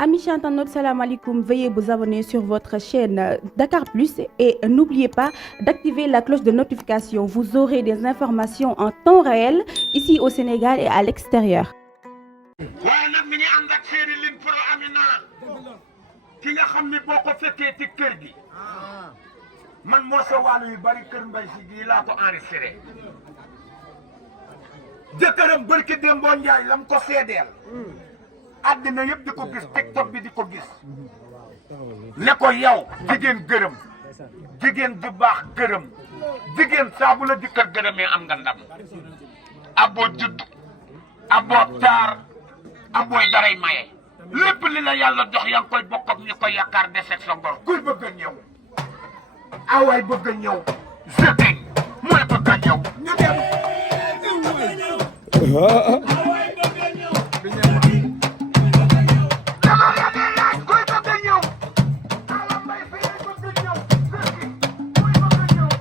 Amis internautes, salam alaikum. Veuillez vous abonner sur votre chaîne Dakar Plus et n'oubliez pas d'activer la cloche de notification. Vous aurez des informations en temps réel ici au Sénégal et à l'extérieur. waaye nag mi ngi ànd ak séeri lin pro Amina ki nga xam ni boo ko fekkee ci kër gi man moo sa wàllu yu bari kër mbay si gii laa ko enregistré jëkkëram barki Dembo Njaay lam ko seedeel àddina yëpp di ko gis TikTok bi di ko gis ne ko yow jigéen gërëm jigéen ju baax gërëm jigéen saa bu la jëkkër gërëmee am nga ndam aboo judd aboo taar abooy daray maye lépp li la yàlla jox yaa ngi koy bokk ak ñi koy yaakaar deseeg sa ngor kuy bëgg a ñëw awaay bëgg a ñëw jeté mooy bëgg a ñëw ñu dem awaay bëgg a ñëw dama la ne laaj kuy bëgg a ñëw ala mbay fi lay bëgg a ñëw jeté kuy bëgg a ñëw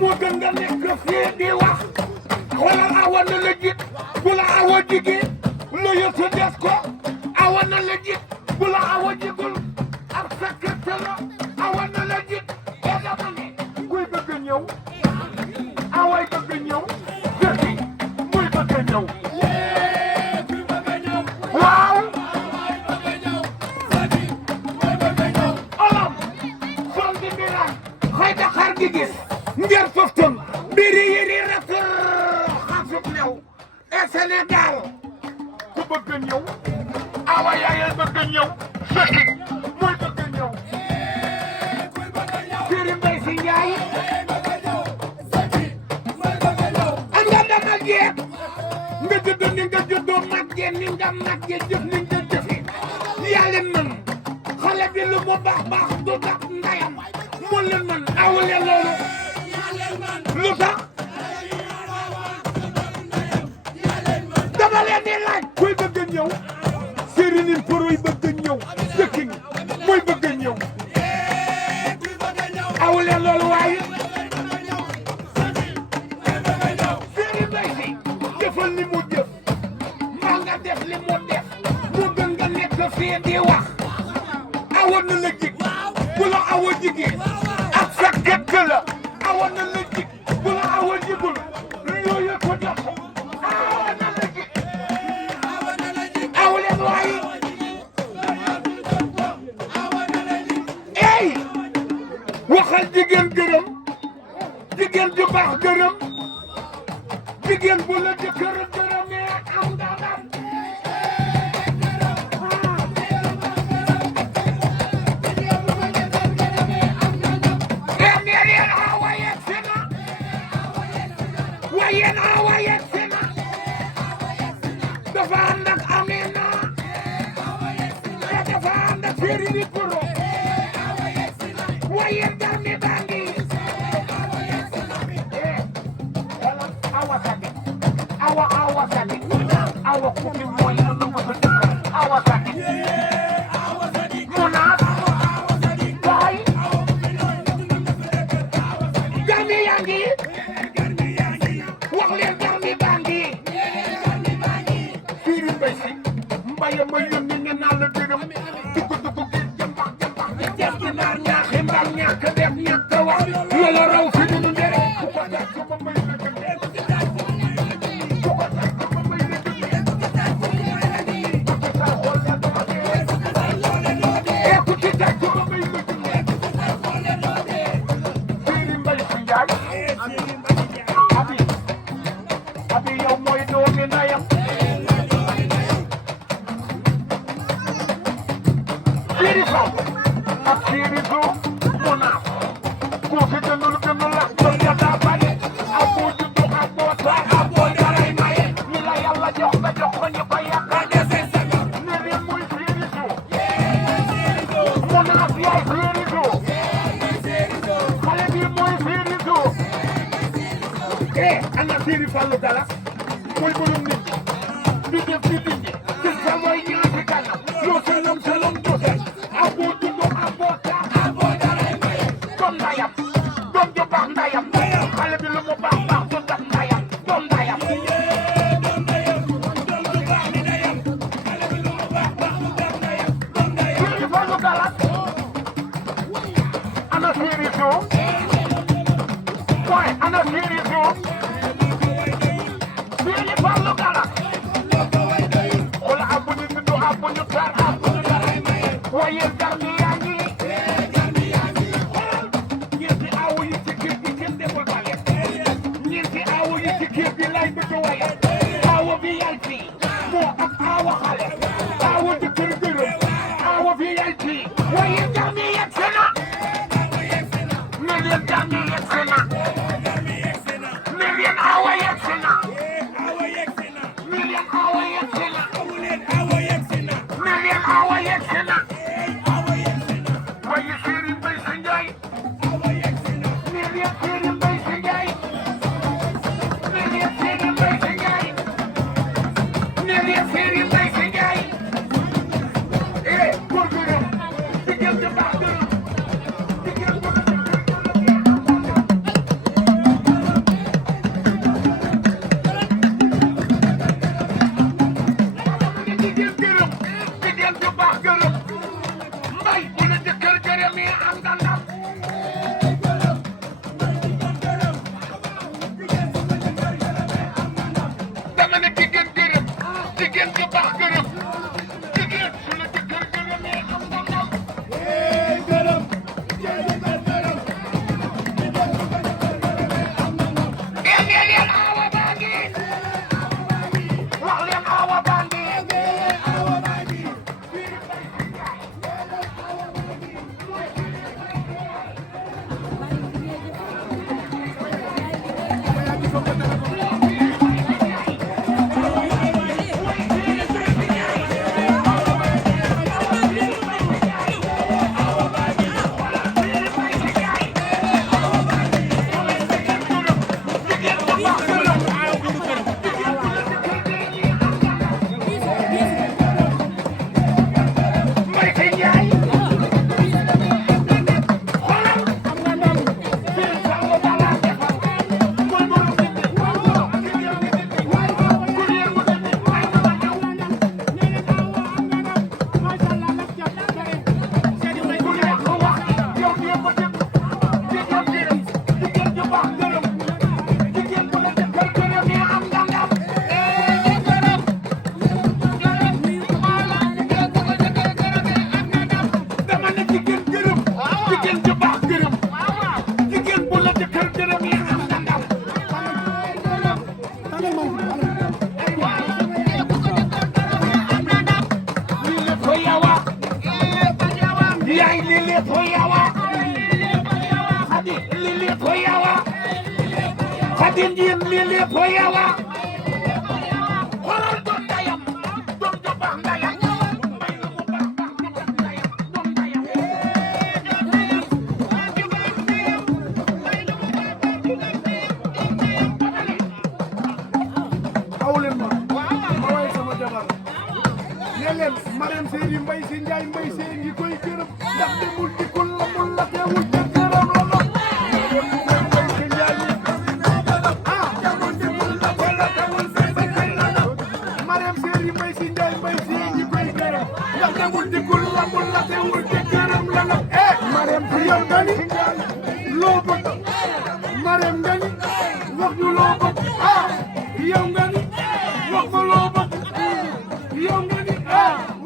moo gën nga nekk fii di wax xoolal awa na la jit bu la awa jigee la yëtu des ko awa na la jit bu la awa jigul ak sa kette la awa na la jit e dama ne kuy bëgg ñëw away bëgg ñëw jëfi muy bëgg ñëw waaw olam sol di mbiran xëy Dakar di gis ngir foftum mbiri yiri rafet xasub new e Sénégal ku bëgg ñëw awa yaayal bëgg ñëw fekki muy bëgg ñëw Sëriñ Mbay Si Njaay nga dama jeex nga judd ni nga juddoo màggee ni nga màggee jëf ni nga jëfi yàlla mën xale bi lu mu baax baax du tax ndayam mu leen mën awale loolu lu tax dama leen di laaj kuy bëgg a ñëw Serigne Pro yi bëgg a ñëw dëkk muy bëgg a ñëw aw leen loolu waaye Serigne Mbaye Si jëfal li mu jëf maa nga def li mu def mu gën nga nekk fii di wax awa na la jig bu la awa jigee ak sa kekk la awa na la jig bu la awa jigul yooyu ko def awa na la jig aw leen waaye ey waxal jigéen gërëm jigéen ju baax gërëm jigéen bu la jëkkër gërëmee am nga ndam yéen awa yegg si na dafa ànd ak Amina dafa ànd ak Serigne Pro waaye garmi baa ngi awa sadi awa sadi awa kuki mooy awa sadi munaas waay garmi yaa ngi wax leen garmi baa ngi Serigne Mbaye Si Mbaye ma yónni ne naa la dërëm Siri Sow ak Siri Sow mu naam ku fi gënul gënul la ko ya daa bari ak boo juddu ak boo taa ak boo jaray maye ñu la yàlla jox nga jox ko ñu ko yàqa dese sa ne leen muy Siri Sow mu naam yaay Siri Sow xale bi mooy Siri Sow ana Siri Fallou Galas mooy borom nit ñi di def di dindi ci sa mooy ñaati kanam yoo selom selom jose ak boo juddu ak boo taa ak boo jaray maye doom ndayam doom ju baax ndayam xale bi lu mu baax baax du tax ndayam doom ndayam Siri Fallou Galas ana Siri Sow waaye ana Siri Sow Siri Fallou Galas xool abu ñu tuddu abu ñu tar abu ñu jaray maye waaye garmi yaa ngi xoolal ñeenti awu yi ci kër gi kenn deful bale ñeenti awu yi ci kër gi lay bëgg waye awu bi yaay fii moo ak awu xale awu di kër gërëm awu bi yaay fii waaye garmi yegg si na ne leen garmi yegg si na ne leen awa yegg si na ne leen awa yegg si na ne leen awa yegg si na waaye Sëriñ Mbay Si Njaay ne leen Sëriñ Mbay Si Njaay ne leen Sëriñ Mbay Si Njaay ne leen Sëriñ Mbay Si Njaay góor gërëm jigéen ju baax gërëm jigéen bu jigéen gërëm jigéen ju baax gërëm mbay bu la jëkkër gërëm yi am nga ndam dama ne jigéen gërëm jigéen ju baax gërëm jigéen bu la jëkkër gërëm yi am nga ndam nee leen awa baa ngi wax leen awa baa ngi Mbay Si Njaay xoolal Sëriñ Fallou Galas defal mooy borom nit ñi jigéen nit ñi kuréel mu nit ñi may dama ñëw ku neex ko wax yow dee ko dégg jigéen gërëm jigéen ju baax gërëm jigéen bu la jëkkër gërëm yi am nga ndam dama ne jigéen gërëm jigéen ju baax gërëm jigéen bu la jëkkër gërëm yi am nga ndam lii lépp yawa yaay lii lépp yawa xadi lii lépp yawa xadi njiin lii lépp yawa xoolal doom ndayam doom ju baax ndayam may lu mu baax baax ju baax ndayam doom ndayam awlen ma way sama jabar ne leen Marème Seydi Mbay Si Njaay Mbay See ngi koy gërëm ndax demul dikkul la mul la teewul ca gërëm la la Mbay Si Njaay demul dikkul la teewul ca gërëm la la Marème Seydi Mbay Si Njaay Mbay See ngi koy gërëm ndax demul dikkul la mul la teewul ca gërëm la la Marème Si yow nga ni loo bëgg Marème nga ni wax ñu loo bëgg yow nga ni wax ma loo bëgg yow nga ni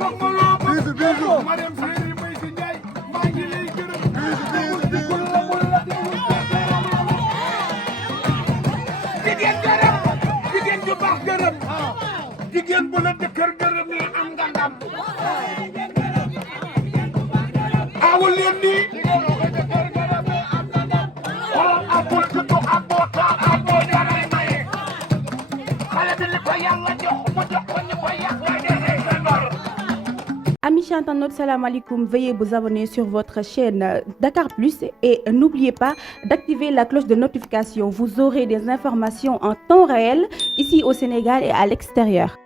wax ma loo bëgg Marème Seydi Mbay Si Njaay maa ngi lay gërëm dikkul la mul la teewul ca gërëm la la jigéen gërëm jigéen ju baax gërëm jigéen bu la jëkkër gërëm yi am nga ndam indi xoolal abul juddu aboo taal aboo jaray maye xale bi li ko yàlla jox mu jox ko ñu ko yàlla defee sa ndor. Amis internautes, salam alaikum. Veuillez vous abonner sur votre chaîne Dakar Plus et n'oubliez pas d'activer la cloche de notification. Vous aurez des informations en temps réel ici au Sénégal et à l'extérieur.